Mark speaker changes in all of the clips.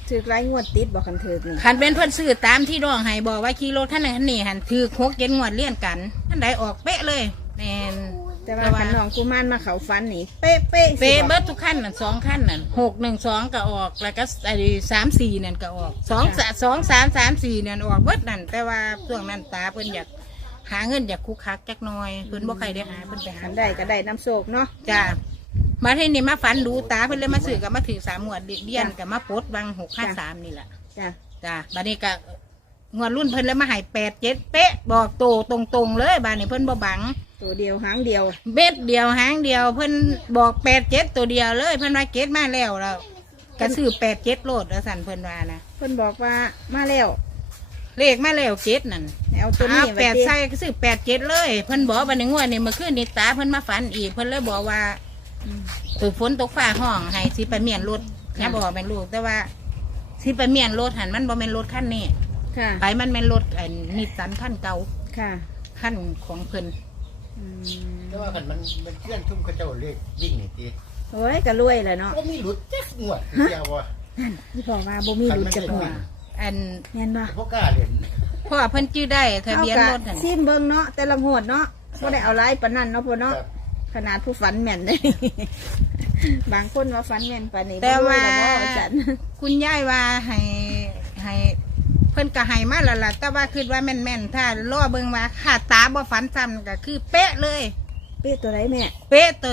Speaker 1: ถือไรงวดติดบอกกันถือนี่
Speaker 2: คันเป็นเพิ่นซื้อตามที่ร้องให้บอกว่าขี่รถท่านนั้นท่านนี้หันถือ6 7 งวดเลี่ยนกันท่านใดออกเป๊ะเลยแม่น
Speaker 1: แต่ว่าคันน้องกุมารมาเขาฟันนี่เป๊ะเป๊ะ
Speaker 2: เป๊ะเบิดทุกขั้นนั่น2 ขั้นนั่น6 1 2ก็ออกแล้วก็3 4นั่นก็ออก2 3 3 4นั่นออกเบิดนั่นแต่ว่าช่วงนั้นตาเพิ่นอยากหาเงินอยากคุกคักจักหน่อยเพิ่นบ่ใครได้หาเพิ่นไปหา
Speaker 1: คันได้ก็ได้น้ำโศกเนาะ
Speaker 2: จ้ามาที่นี่มาฝันดูตาเพิ่นเลยมาซื้อกับมาถือ3 งวดเดียนกับมาปลดวัง653นี่แหละ
Speaker 1: จ้ะ
Speaker 2: จ้าบัดนี้ก็งวดรุ่นเพิ่นเลยมาให้8 7เป๊ะบอกโตตรงๆเลยบัดนี้เพิ่นบ่บัง
Speaker 1: ตัวเดียวหางเดียว
Speaker 2: เบ็ดเดียวหางเดียวเพิ่นบอก8 7ตัวเดียวเลยเพิ่นว่าเก็ดมาแล้วก็ซื้อ8 7โลดแล้วสั่นเพิ่นว่านะ
Speaker 1: เพิ่นบอกว่ามาแล้ว
Speaker 2: เลขมาแล้วเจ็ดนั่น
Speaker 1: เอาตัวนี้
Speaker 2: 8ใส่ก็ซื้อ8 7เลยเพิ่นบอกบัดนี้งวดนี้เมื่อคืนนี้ตาเพิ่นมาฝันอีกเพิ่นเลยบอกว่าฝนตกฟ้าห้องให้สิไปเมียนรถอย่าบอกเป็นลูกแต่ว่าสิไปเมียนรถหันมันบ่แม่นรถคันนี้
Speaker 1: ค่ะ
Speaker 2: ไปมันแม่นรถนิสสันคันเก่า
Speaker 1: ค่ะ
Speaker 2: คันของเพิ่น
Speaker 3: แต่ว่ามันเพื่อนทุ่มเขาเจ้าเลขวิ่งนี่ที
Speaker 1: โอ้ยก็รวยเลยเนาะ
Speaker 3: ก็มีหลุดจักงวดเดียวว่ะ
Speaker 1: นั่นที่บอกว่าบ่มีหลุดจักหัวแม่นบ่
Speaker 3: พวกกล้าเล่น
Speaker 2: เพราะเพิ่นจื้อได้ทะเบียนรถนั่น
Speaker 1: ซิมเบิ่งเนาะแต่ละงวดเนาะบ่ได้เอาหลายปานนั้นเนาะพ่อเนาะขนาดผู้ฝันแม่นเลยบางคนว่าฝันแม่นปานนี้
Speaker 2: แต่ว่า
Speaker 1: คุณ
Speaker 2: ยายว่าให้เพิ่นก็ให้มาแล้วล่ะแต่ว่าคิดว่าแม่นถ้ารอเบิ่งว่าขาดตาบ่ฝันซ้ำก็คือเป๊ะเลย
Speaker 1: เป๊ะตัวไหนแม่
Speaker 2: เป๊ะตัว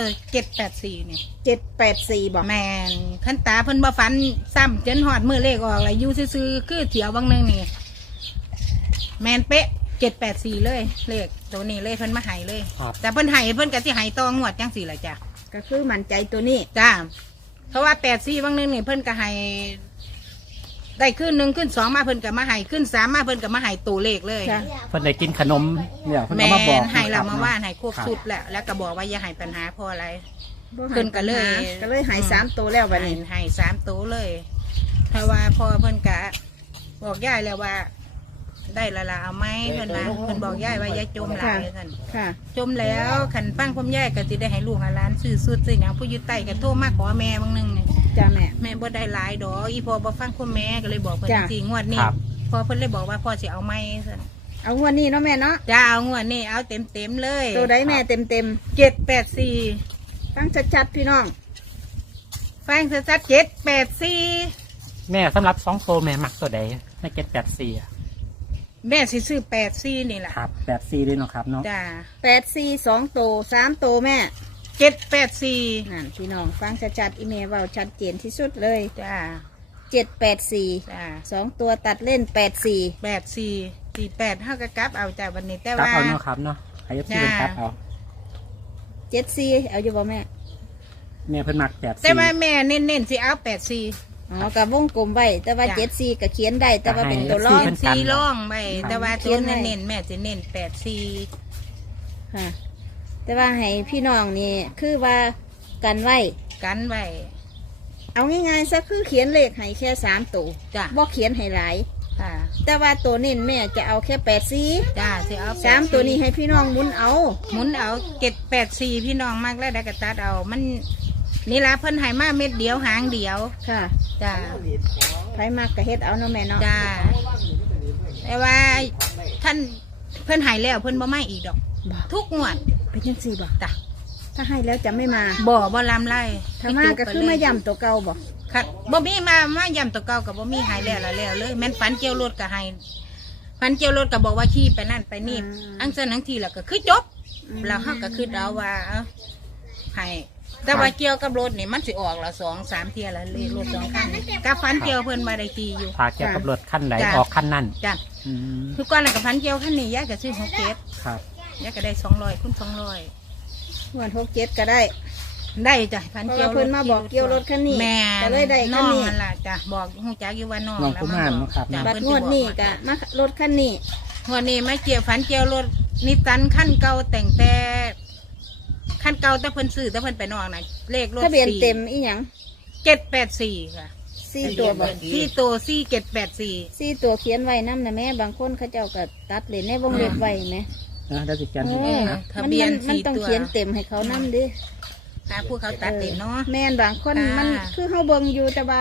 Speaker 2: 784นี่
Speaker 1: 784บ่
Speaker 2: แม่นคันตาเพิ่นบ่ฝันซ้ำจนฮอดมื้อเลขออกแล้วอยู่ซื่อๆคือเถียวบางนึงนี่แม่นเป๊ะ784เลยเลขตัวนี้เลยเพิ่นมาให้เลยแต่เพิ่นให้เพิ่นก็สิให้ต่องวดจังซี่ล่ะจ้ะ
Speaker 1: ก็คือมั่นใจตัวนี้
Speaker 2: จ้าเพราะว่า84บางนึงนี่เพิ่นก็ให้ได้ขึ้น1ขึ้น2มาเพิ่นก็มาให้ขึ้น3มาเพิ่นก็มาให้ตัวเลขเลย
Speaker 4: เพิ่นได้กินขนมเนี่ยเพิ่นมาบอก
Speaker 2: ให้เรามาว่าให้ครบสุดแล้วก็บอกว่าอย่าให้ปัญหาเพราะอะไรเพิ่นก็เลย
Speaker 1: ให้3ตัวแล้วบัดนี้
Speaker 2: ให้3ตัวเลยถ้าว่าพอเพิ่นก็บอกยายแล้วว่าได้ละเอาไหมเพิ่นว่าเพิ่นบอกยายว่าอย่าจมหลายท่านจมแล้วขันฟังพ่อแม่ก็สิได้ให้ลูกหลานซื้อสุดซื้อหยังผู้อยู่ใต้ก็โทรมาขอแม่บางนึงนี่
Speaker 1: จ้าแม่
Speaker 2: บ่ได้หลายดอกอีพอบ่ฟังพ่อแม่ก็เลยบอกเพิ่นสิงวดนี้พอเพิ่นเลยบอกว่าพ่อสิเอาไหมซั่น
Speaker 1: เอางวดนี้เนาะแม่เนาะ
Speaker 2: จ้าเอางวดนี้เอาเต็มเลย
Speaker 1: ตัวใดแม่เต็ม
Speaker 2: 784
Speaker 1: ฟังชัดๆพี่น้อง
Speaker 2: ฟังชัดๆ784
Speaker 4: แม่สำหรับ2โตแม่มักตัวใดใน784
Speaker 2: แม่สิซื้อ84นี่แหละ
Speaker 4: ครับ84ด้วยเนาะครับเนาะ
Speaker 2: จ้า
Speaker 1: 84 2 โต 3 โตแม่
Speaker 2: 784
Speaker 1: นั่นพี่น้องฟังชัดๆอีเมลเว้าชัดเจนที่สุดเลย
Speaker 2: จ้า
Speaker 1: 784
Speaker 2: จ้า
Speaker 1: 2ตัวตัดเล่น
Speaker 2: 84 48เฮาก็กลับเอาจ้าวันนี้แต่ว่า
Speaker 4: เอาเนาะครับเนาะให้เพิ่นกลับเอา
Speaker 1: 74เอาอยู่บ่แม่
Speaker 4: เพิ่นมัก84
Speaker 2: แต่ว่าแม่เน้นๆสิเอา84
Speaker 1: อ๋อกับวงกลมไว้แต่ว่า74ก็เขียนได้แต่ว่าเป็นตัวร่อง
Speaker 2: 4ร่องไว้แต่ว่าตัวเน้นแม่จะเน้น84
Speaker 1: ค่ะแต่ว่าให้พี่น้องนี่คือว่ากันไว้เอาง่ายๆซะคือเขียนเลขให้แค่3ตัวบ่เขียนให้หลายแต่ว่าตัวเน้นแม่จะเอาแค่84
Speaker 2: จ้าสิเอา
Speaker 1: 3ตัวนี้ให้พี่น้องหมุนเอา
Speaker 2: 784พี่น้องมากแล้วได้กระตัดเอามันนี่ละเพิ่นให้มาเม็ดเดียวหางเดียว
Speaker 1: ค่ะ
Speaker 2: จ้า
Speaker 1: ไผมากกะเฮ็ดเอาเนาะแม่เนาะ
Speaker 2: จ้าแต่ว่าท่านเพิ่นให้แล้วเพิ่นบ่มาอีกดอกทุกงวด
Speaker 1: เป็นจังซี่บ่
Speaker 2: จ้ะ
Speaker 1: ถ้าให้แล้วจะไม่มา
Speaker 2: บ่ลำไร
Speaker 1: ถ้ามาก็คือมาย่ำตัวเก่าบ่
Speaker 2: ค่ะบ่มีมาย่ำตัวเก่ากับบ่มีให้แล้วเลยแม่นฝันเกี่ยวรถก็ให้ฝันเกี่ยวรถก็บอกว่าขี่ไปนั่นไปนี่อังเซนทั้งทีแล้วก็คือจบแล้วเฮาก็คิดเอาว่าให้แต่ว่าเกี่ยวกับรถนี่มันสิออกละ2-3เที่ยละเลยรถ2คันกับฟันเกี่ยวเพิ่นมาได้กี่อยู่
Speaker 4: พาเกี่ยวกับรถคันไหนออกคันนั้น
Speaker 2: จ้ะทุกก้อนน่ะกับฟันเกี่ยวคันนี้ยายก็ซื้อ6 7
Speaker 4: ครับ
Speaker 2: ยายก็ได้200คูณ200
Speaker 1: วัน6 7ก็ได้
Speaker 2: จ้ะฟันเกี่ยว
Speaker 1: เพิ่นมาบอกเกี่ยวรถคันนี้ก็เลยได้คันนี้
Speaker 2: นั่นล่ะจ้ะบอกฮู้จักอยู่ว่าน้อง
Speaker 4: แล้วมาครับ
Speaker 1: บัดงวดนี้ก็มารถคันนี้
Speaker 2: งวดนี้มาเกี่ยวฟันเกี่ยวรถนิสสันคันเก่าแต่งแต่ขั้นเก่าแต่เพิ่นซื้อแต่เพิ่นไปนอกนะเลขรถ
Speaker 1: ทะเบียนเต็มอีหยัง
Speaker 2: 784ค่ะ
Speaker 1: 4ตัวบ่
Speaker 2: 4ตัว4784
Speaker 1: 4ตัวเขียนไว้นำนะแม่บางคนเขาเจ้าก็ตัดเลนในวงเล็บไว้แม่
Speaker 4: ได้สิกัน
Speaker 2: ทะเบียน
Speaker 1: มันต้องเขียนเต็มให้เขานำดิ
Speaker 2: ผู้เขาตัดเต็มเนาะ
Speaker 1: แม่นบางคนมันคือเฮาเบิ่งอยู่แต่ว่า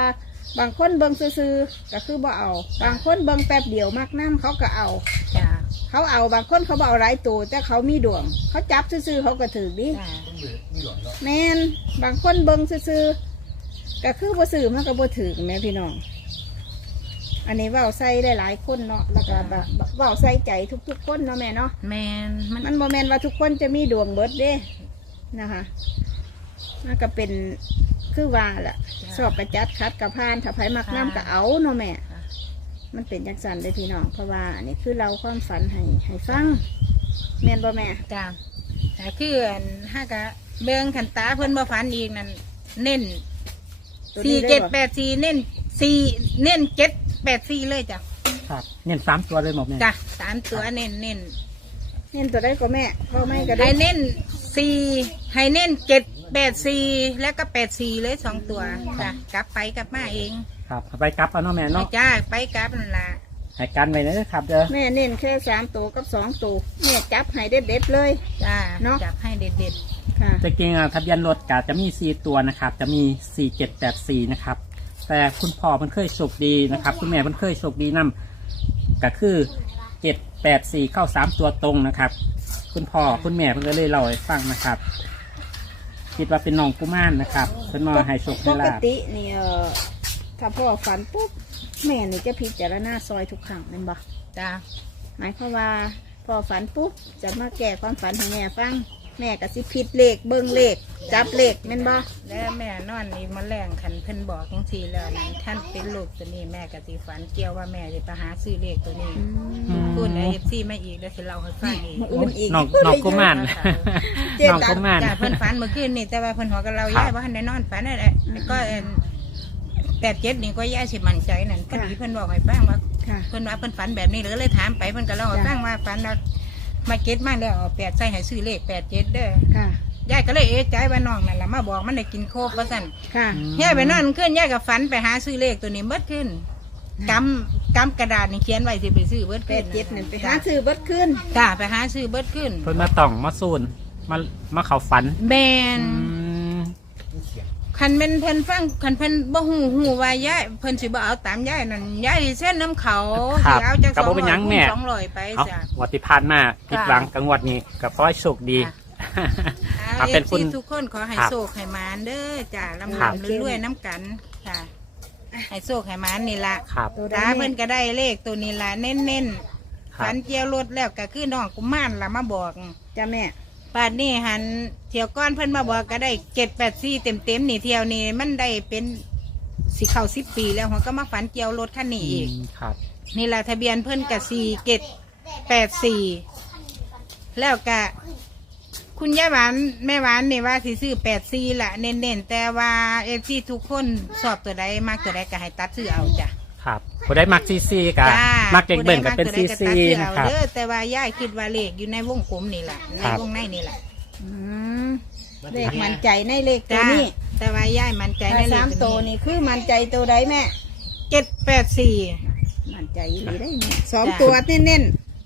Speaker 1: บางคนเบิ่งซื่อๆก็คือบ่เอา บางคนเบิ่งแป๊บเดียวมักน้ำเขาก็เอา
Speaker 2: จ้า
Speaker 1: เขาเอาบางคนเขาบ่เอาหลายตัวแต่เขามีดวง เขาจับซื่อๆเขาก็ถือดิ
Speaker 2: จ้า
Speaker 3: มีหลอดเนาะ
Speaker 1: แม่นบางคนเบิ่งซื่อๆก็คือบ่ซื้อมันก็บ่ถือแม่พี่น้อง อันนี้เว้าใส่ได้หลายคนเนาะแล้วก็แบบเว้าใส่ใจทุกๆคนเนาะแม่เนาะ
Speaker 2: แมนมัน
Speaker 1: มันบ่แม่นว่าทุกคนจะมีดวงเบิดเด้นะคะมันก็เป็นคือว่าแหละสอบกระจัดคัดกระพานถ้าไผมักน้ำก็เอาเนาะแม่ มันเป็นจังสันเลยพี่น้องเพราะว่าอันนี้คือเราความฝันให้ฟังแม่นบ่แม่
Speaker 2: จ้าแต่คืออันห้ากะเบิ่งขันตาเพิ่นบ่ฝันอีกนั่นเน้น
Speaker 1: ตัว
Speaker 2: สี่
Speaker 1: นี้ได้
Speaker 2: เจ็ด
Speaker 1: บ่
Speaker 2: แปดสี่เน้น784เลยจ้ะ
Speaker 4: ครับเน้น3ตัวเลยหมดแม่
Speaker 2: จ้ะ3ตัวเน้น
Speaker 1: เน้นตัวได้ก็แม่ก็ไม่ก็ได้
Speaker 2: ให้เน้น4ให้เน้น784แล้วก็84เลย2ตัวจ้ะกลับไปกลับมาเอง
Speaker 4: ครับเอาไปกลับเอาเนาะแม่เนาะ
Speaker 2: จ้าไปกลับนั่นล่ะ
Speaker 4: ให้กันไว้นะครับเด้อ
Speaker 1: แม่เน้นแค่3 ตัวกับ2 ตัวแม่จับให้เด็ดๆเลย
Speaker 2: จ้า
Speaker 1: เนาะ
Speaker 2: จับให้เด็ด
Speaker 1: ค่ะ
Speaker 4: จริงๆทะเบียนรถก็จะมี4ตัวนะครับ จะมี4784นะครับแต่คุณพ่อมันเคยโชคดีนะครับคุณแม่มันเคยโชคดีนํก็คือ784เข้า3ตัวตรงนะครับ คุณพ่อคุณแม่เพิ่นก็เลยเล่าให้ฟังนะครับ คิดว่าเป็นน้องกุมารนะครับเพิ่นมาให้โชค
Speaker 1: ป
Speaker 4: ให้
Speaker 1: ก
Speaker 4: ลาบ
Speaker 1: ตินี่ถ้าพ่อฝันปุ๊บแม่นี่จะพิจารณาซอยทุกครั้งแม่นบ่
Speaker 2: ๆจ้า
Speaker 1: หมายความว่าพ่อฝันปุ๊บจะมาแก้ความฝันให้แม่ฟังแม่ก็สิผิดเลขเบิ่งเลขจับเลขแม่นบ่
Speaker 2: แล้วแม่นอนนี่มาแรงคันเพิ่นบอกจังซี่แล้วนั่นท่านเป็นลูกตัวนี้แม่ก็สิฝันเกี่ยวว่าแม่สิไปหาซื้อเลขตัวนี้ คุณไอเอฟซีมาอีกแล้วสิเล่าให้ฟังอีก
Speaker 1: มื้ออื่นอีก
Speaker 4: น้องกุมาร
Speaker 1: เจ๊
Speaker 4: น้อง
Speaker 1: ตั๊
Speaker 4: กุ
Speaker 1: ก
Speaker 4: มาร
Speaker 2: จ้าเพิ่นฝันเมื่อคืนนี่แต่ว่าเพิ่นหัวกับเราย้ายว่าทันได้นอนฝันนั่นแหละแล้วก็87นี่ก็ย้ายสิมั่นใจนั่นพอดีเพิ่นบอกให้ฟังว่า
Speaker 1: ค่ะ
Speaker 2: เพิ่นว่าเพิ่นฝันแบบนี้เลยถามไปเพิ่นก็เล่าให้ฟังว่าฝันว่ามาเก็ตมาแล้วเอา8ใส่ให้ซื้อเลข87เด้อ
Speaker 1: ค่ะ
Speaker 2: ยายก็เลยเอะใจว่าน้องนั่นล่ะมาบอกมันได้กินโคกว่าซั่น
Speaker 1: ค่ะ
Speaker 2: ยายไปนอนขึ้นยายก็ฝันไปหาซื้อเลขตัวนี้เบิดขึ้นกำกระดาษนี่เขียนไว้สิไปซื้อเบิดขึ้น
Speaker 1: 87นั่นไปหาซื้อเบิดขึ้น
Speaker 2: จ้าไปหาซื้อเบิดขึ้น
Speaker 4: เพิ่นมาต่องมาซูนมาเขาฝัน
Speaker 2: แบน
Speaker 3: มีเสียง
Speaker 2: คันเป็นเพิ่นฟังคันเพิ่นบ่ฮู้ว่ายายเพิ่นสิบ่เอาตามยายนั่นยายสิเส้นน้ำเขา
Speaker 4: ครับ
Speaker 2: สิเอาจัก
Speaker 4: ก็บ่เป็นหยังแม่
Speaker 2: 200ไป
Speaker 4: เอา
Speaker 2: จ้ะ
Speaker 4: งวดที่ผ่านมาผิดหวังกับงวดนี้ก็ขอให้โชคดี
Speaker 2: ค่ะ
Speaker 4: เป็นคุณ
Speaker 2: ทุกคนขอให้
Speaker 4: ครับ
Speaker 2: โชคให้หมานเด้อจ้าลำ
Speaker 4: ครับ
Speaker 2: ลำรวยๆน้ำกันค่ะให้โชคให้หมานนี่ล่ะ
Speaker 4: ครับ
Speaker 1: ตัว
Speaker 2: ตา
Speaker 1: ได้
Speaker 2: เพิ่
Speaker 1: แม่
Speaker 2: นก็ได้เลขตัวนี้ล่ะเน้น
Speaker 4: ค
Speaker 2: ๆ
Speaker 4: รับ
Speaker 2: ฝันเกี่ยวรถแล้วก็คือน้องกุมารล่ะมาบอก
Speaker 1: จ้าแม่
Speaker 2: ป่านนี้หันเที่ยวก้อนเพิ่นมาบอกก็ได้784เต็มๆนี่เที่ยวนี้มันได้เป็นสิเข้า10 ปีแล้วหัวก็มาฝันเกี่ยวรถคันนี้อีก
Speaker 4: ครับ
Speaker 2: นี่แหละทะเบียนเพิ่นกับ4784แล้วก็คุณยายหวานแม่หวานนี่ว่าสิซื้อ84ละเน้นๆแต่ว่าเอฟซีทุกคนสอบตัวใดมากตัวใดก็ให้ตัดซื้อเอาจ้ะ
Speaker 4: ครับผู้ได้มักซีซีกับ
Speaker 2: จ้า
Speaker 4: มักเด็กเบิ่นก็เป็น
Speaker 2: ผู้
Speaker 4: ซี
Speaker 2: ใด
Speaker 4: ซี
Speaker 2: มักตัวใดก็ตัดซื้อเอา
Speaker 4: นะครับ
Speaker 2: เด้อแต่ว่าย่ายคิดว่าเลขอยู่ในวงกลมนี่แหละใน
Speaker 4: ครับ
Speaker 2: วงในนี่แหละ
Speaker 1: อืมเลขมั่นใจในเลขตัว
Speaker 2: จ้า
Speaker 1: นี้
Speaker 2: แต่ว่าย่ายมั่นใจ
Speaker 1: แต่
Speaker 2: ในเลข
Speaker 1: 3 ตัวนี่คือมั่นใจตัวใดแม่
Speaker 2: 784
Speaker 1: มั่นใจอีหลีได้แม่2 ตัวเน้น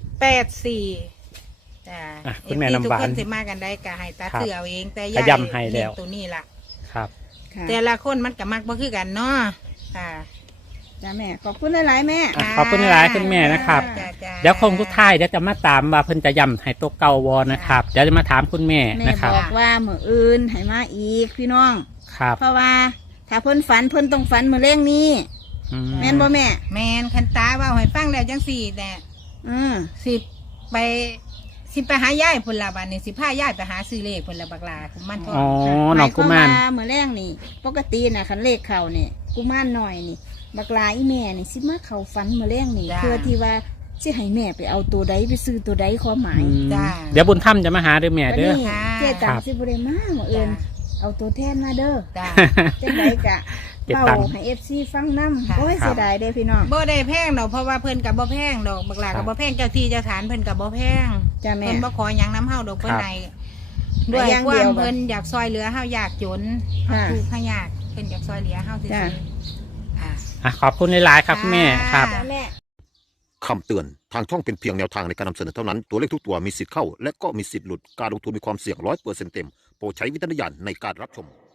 Speaker 2: 84จ้า
Speaker 4: อ่ะคุณแม่
Speaker 2: ทุ
Speaker 4: น้ำหวาน
Speaker 2: คนสิมากันได้ก็ให้ตัด
Speaker 4: ครับ
Speaker 2: เสือเอาเองแต่
Speaker 4: ก็ย้ำให้แล้ว
Speaker 2: เน้นตัวนี้ล่ะ
Speaker 4: ครับ
Speaker 1: ๆค่ะ
Speaker 2: แต่ละคนมันก็มักบ่คือกันเนาะค่ะ
Speaker 1: จ้าแม่ขอบคุณหลายๆแม่
Speaker 4: อ่ะขอบคุณหลายๆคุณแม่นะครับ
Speaker 2: จ้าจ้า
Speaker 4: เดี๋ยวคงทุกท้ายเดี๋ยวจะมาตามว่าเพิ่นจะย้ำให้ตัวเก่าวอนะครับ เดี๋ยวจะมาถามคุณแม่
Speaker 1: แม่
Speaker 4: นะครับ
Speaker 1: บอกว่ามื้ออื่นให้มาอีกพี่น้อง
Speaker 4: ครับ
Speaker 1: เพราะว่าถ้าเพิ่นฝันเพิ่นต้องฝันมื้อแรงนี้
Speaker 4: อืม
Speaker 1: แม่นบ่แม่
Speaker 2: แมนคันตาเว่าให้ฟังแล้วจังสี่แต่
Speaker 1: อืม
Speaker 2: สิไปสิไปหายายพุ่นละบัดนี้สิพายายไปหาซื้อเลขพุ่นละบักลาคุมันทอ
Speaker 4: อ๋อ
Speaker 2: ด
Speaker 4: น้องกุมาร
Speaker 1: หยควว่มื้อแรงนี่ ปกติน่ะคันเลขเข้านี่กุมารน้อยนี่บักลาอีแม่นี่สิมาเข้าฝันมื้อแรงนี่เพื่อที่ว่าสิให้แม่ไปเอาตัวใดไปซื้อตัวใดความหมาย
Speaker 4: อืม
Speaker 2: จ้า
Speaker 4: เดี๋ยวบุญถ้ำจะมาหาเด้อแม่เด้อ
Speaker 1: วันนี้
Speaker 2: ค่ะ
Speaker 1: เจ๊ตัง
Speaker 4: ครับ
Speaker 1: สิบ่ได้มามื้ออื่น
Speaker 2: จ้า
Speaker 1: เอาตัวแทนมาเด้อ
Speaker 2: จ้า
Speaker 1: จังไดกะ
Speaker 4: เจ๊
Speaker 1: เป่า
Speaker 4: ตัง
Speaker 1: ให้ FC ฟังนำ
Speaker 2: ค่ะ
Speaker 1: โอ้ย
Speaker 4: ครับ
Speaker 1: เสียดายเด้อพี่น้อง
Speaker 2: บ่ได้แพงดอกเพราะว่าเพิ่นกับบ่แพงดอกบักลา
Speaker 4: ครั
Speaker 2: กับบ บ่แพงเจ้าที่เจ้าฐานเพิ่นกับบ่แพง
Speaker 1: จ้าแม่
Speaker 2: เพิ่นบ่ขอหยังน้ำเฮาดอกเพิ่น
Speaker 4: ครับ
Speaker 2: ในด้วย
Speaker 1: อย่าง
Speaker 2: ค
Speaker 1: เดี
Speaker 2: วาม
Speaker 1: ยว
Speaker 2: เพิ่นอยากซอยเหลือเฮาอยากจนเฮา
Speaker 1: ค่ะ
Speaker 2: ทุกข์เฮายากเพิ่นอยากซอยเหลือเฮาซื่อ
Speaker 1: จ้า
Speaker 2: ๆค่ะ
Speaker 4: อ่ะขอบคุณหลายๆครับแม่ครับ
Speaker 1: จ้าแม่
Speaker 5: คำเตือน ทางช่องเป็นเพียงแนวทางในการนำเสนอเท่านั้น ตัวเลขทุกตัวมีสิทธิ์เข้า และก็มีสิทธิ์หลุด การลงทุนมีความเสี่ยง100%เต็ม โปรดใช้วิจารณญาณในการรับชม